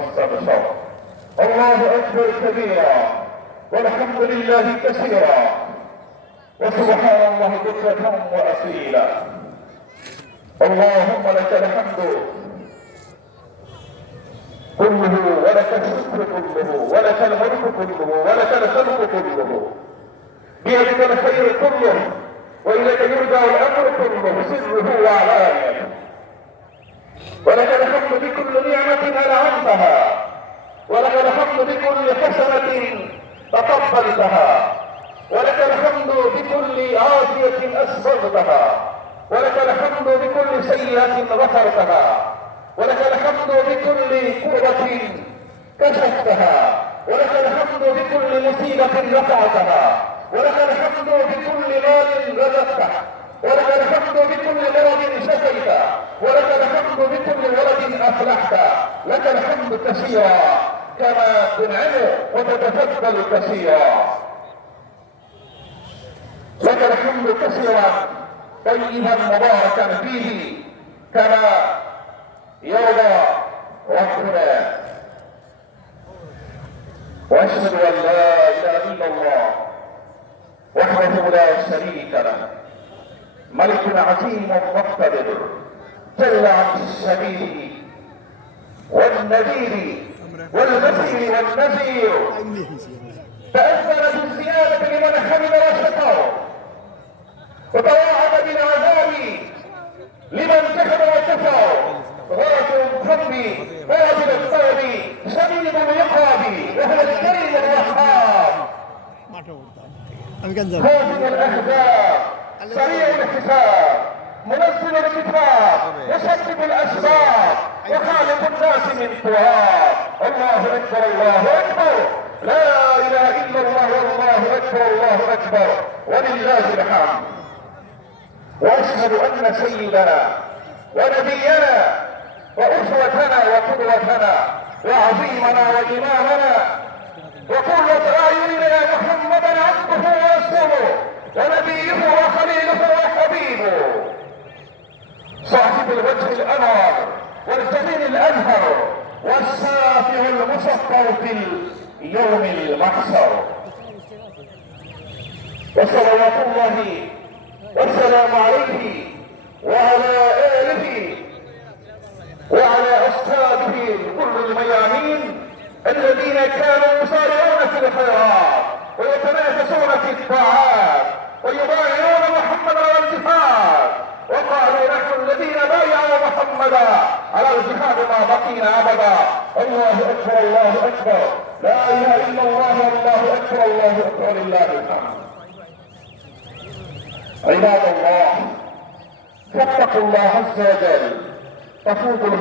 واستبشر. الله اكبر كبيرا والحمد لله كثيرا وسبحان الله بكرة واصيلا. اللهم لك الحمد كله ولك الشكر كله ولك الملك كله ولك الخلق كله بيدك الخير كله واليك يرجع الامر كله سره وعلانيته. ولك الحمد بكل نعمة انعمتها ولك الحمد بكل حسنة تقبلتها ولك الحمد بكل عافية اسبغتها ولك الحمد بكل سيئة غفرتها ولك الحمد بكل كربة كشفتها ولك الحمد بكل مصيبة رفعتها ولك الحمد بكل مال رزقته ولك الحمد بكل مرض شفيته ولك الحمد بكل ولد افلحته. لك الحمد كثيرا كما تنعم وتتفضل كثيرا. لك الحمد كثيرا طيبا مباركا فيه كما يرضى ربنا. واشهد ان لا اله الا الله وحده لا شريك له ملك عظيم مقتدر جل عن الشبيه والنذير والبشير والنذير. تأثر بالزيادة لمن حمد وشكر وتواعد بالعذاب لمن كفر وكفر. غافر الذنب قابل التوب شديد العقاب وهو الكريم الوهاب خافض الاحزاب سريع الحساب منزل الكتاب يسبب الاسباب وخالق الناس من تراب. الله اكبر الله اكبر لا اله الا الله والله اكبر الله اكبر ولله الحمد. واشهد ان سيدنا ونبينا واسوتنا وقدوتنا وعظيمنا وامامنا وقرة اعيننا محمدا عبده ورسوله ونبيه وخليله وحبيبه صاحب الوجه الانور والجميل الازهر والسافر المشفر في يوم المحشر. وصلوات الله والسلام عليه وعلى آله وعلى أصحابه كل الميامين الذين كانوا يسارعون في الخيرات ويتنافسون في الطاعات ويبايعون محمدا على الجهاد وقالوا نحن الذين بايعوا محمدا على الجهاد ما بقينا أبدا. الله أكبر الله أكبر لا إله إلا الله والله أكبر الله أكبر لله الحمد. عباد الله فاتقوا الله عز وجل تفوز